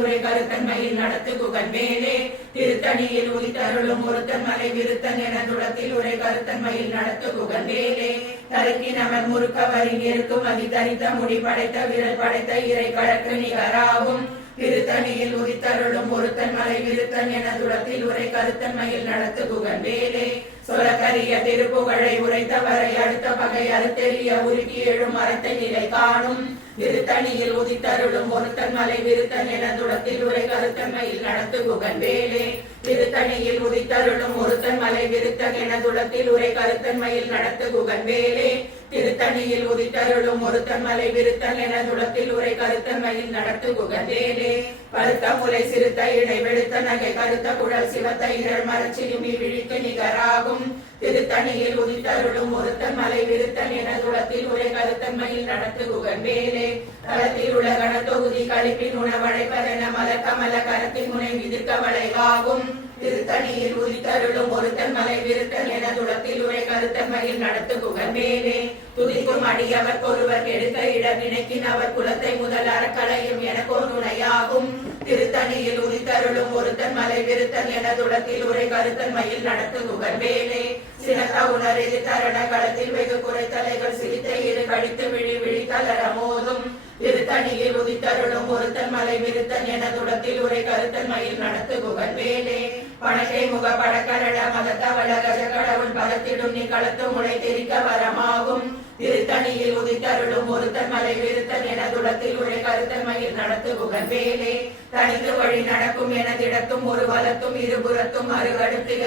கருத்தன்மையில் நடத்து குகன் மேலே திருத்தணியில் உதித்தருளும் ஒருத்தன் மலை விருத்தன் என துளத்தில் உரை கருத்தன்மையில் நடத்து குகன் மேலே தருக்கி நமர் முறுக்க வரி நெருக்கும் அதி தரித்த முடி படைத்த விரல் படைத்த இறை கழக்கு நிகராகும் திருத்தணியில் உதித்தருளும் ஒருத்தன் மலை விருத்தன் என துளத்தில் உரை கருத்தன்மையில் நடத்து குகன் மேலே சொலக்கரிய திருப்புகழை உரைத்தவரை அடுத்த பகை அறுத்தெறிய உருக்கி எழும் மரத்தை நிலை காணும் திருத்தணியில் உதித்தருளும் ஒருத்தன் மலை விருத்தன் என துளத்தில் உரை கருத்தன்மையில் நடத்து குகன் வேலே திருத்தணியில் உதித்தருளும் ஒருத்தன் மலை விருத்தன் என துளத்தில் உரை கருத்தன்மையில் நடத்து குகன் வேலே திருத்தணியில் உதித்தருளும் ஒருத்தன் மலை விருத்தன் என துளத்தில் உரை கருத்தன்மையில் நடத்து குகன் வேலே பருத்த முலை சிறுத்த இடை வெளுத்த நகை கருத்த குழல் சிவத்த இரள் மரச்சிலுமி விழிக்கு நிகராகும் திருத்தணியில் உதித்தருளும் ஒருத்தன் மலை விருத்தன் என துளத்தில் உரை கருத்தன்மையில் நடத்து குகன் வேலே தளத்தில் உள்ள கண தொகுதி கழிப்பின் உணவழைப்பதென மலர் கமல கரத்தின் முனை விதிர்க்க வளைவாகும் திருத்தணியில் உதித்தருளும் ஒருத்தன் மலை விருத்தன் என துளத்தில் உரை கருத்தன்மையில் நடத்து குகன் வேலே துதிக்கும் அடியவர் ஒருவர் கெடுக்க இடம் நினைக்கின் அவர் குலத்தை முதல் அறக்கலையும் எனக்கு ஒரு துணையாகும் திருத்தணியில் உதித்தருளும் ஒருத்தன் மலை விருத்தன் என துளத்தில் உரை கருத்தன்மையில் நடத்து குகன் வேலே சினத்த உணர் எதிர்த்தரண களத்தில் வெகு குறை தலைகள் சிரித்த இரு கடித்து விழி விழி தளர மோதும் திருத்தணியில் உதித்தருளும் ஒருத்தன் மலை விருத்தன் என துளத்தில் உரை கருத்தன்மையில் நடத்து குகன் வேலே பணக்கை முக படக்கரட மதத்தவள கஜ கடவுள் பதத்திடும் நீ களத்து முளை தெரிக்க வரமாகும் திருத்தணியில் உதித்தருளும் ஒருத்தன் மலை விருத்தன் என துளத்தில் உரை கருத்தன்மையில் நடத்து குகன் வேலே தனித்து வழி நடக்கும் என திடத்தும் ஒரு வலத்தும் இருபுறத்தும் அருகடுத்து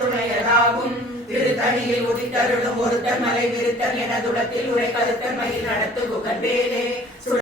துணையதாகும் திருத்தணியில் உதித்தருளும் ஒருத்தன் மலை விருத்தன் என துளத்தில் உரை கருத்தன்மையில் நடத்து குகன் வேலே